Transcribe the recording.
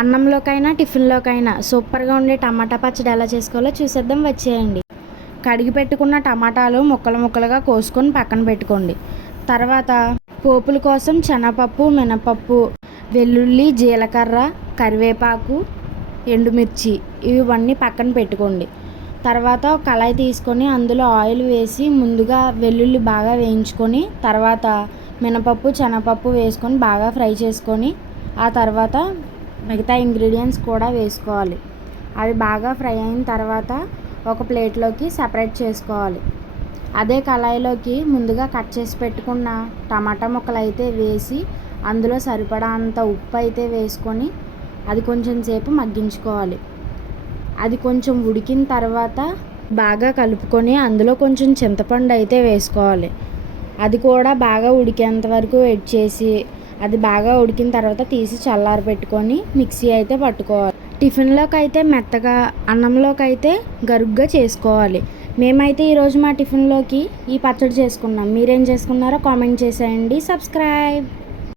అన్నంలోకైనా టిఫిన్లోకైనా సూపర్గా ఉండే టమాటా పచ్చడి ఎలా చేసుకోవాలో చూసేద్దాం, వచ్చేయండి. కడిగి పెట్టుకున్న టమాటాలు ముక్కలు ముక్కలుగా కోసుకొని పక్కన పెట్టుకోండి. తర్వాత పోపుల కోసం శనగపప్పు, మినపప్పు, వెల్లుల్లి, జీలకర్ర, కరివేపాకు, ఎండుమిర్చి ఇవన్నీ పక్కన పెట్టుకోండి. తర్వాత ఒక కళాయి తీసుకొని అందులో ఆయిల్ వేసి ముందుగా వెల్లుల్లి బాగా వేయించుకొని, తర్వాత మినపప్పు, శనగపప్పు వేసుకొని బాగా ఫ్రై చేసుకొని, ఆ తర్వాత మిగతా ఇంగ్రీడియంట్స్ కూడా వేసుకోవాలి. అవి బాగా ఫ్రై అయిన తర్వాత ఒక ప్లేట్లోకి సపరేట్ చేసుకోవాలి. అదే కళాయిలోకి ముందుగా కట్ చేసి పెట్టుకున్న టమాటా ముక్కలు అయితే వేసి అందులో సరిపడా అంత ఉప్పు అయితే వేసుకొని అది కొంచెం సేపు మగ్గించుకోవాలి. అది కొంచెం ఉడికిన తర్వాత బాగా కలుపుకొని అందులో కొంచెం చింతపండు అయితే వేసుకోవాలి. అది కూడా బాగా ఉడికేంత వరకు వెయిట్ చేసి అది బాగా ఉడికిన తర్వాత తీసి చల్లారి పెట్టుకొని మిక్సీ అయితే పట్టుకోవాలి. టిఫిన్లోకి అయితే మెత్తగా, అన్నంలోకి అయితే గరుగ్గా చేసుకోవాలి. మేమైతే ఈరోజు మా టిఫిన్లోకి ఈ పచ్చడి చేసుకున్నాం. మీరేం చేసుకున్నారో కామెంట్ చేసేయండి. సబ్స్క్రైబ్.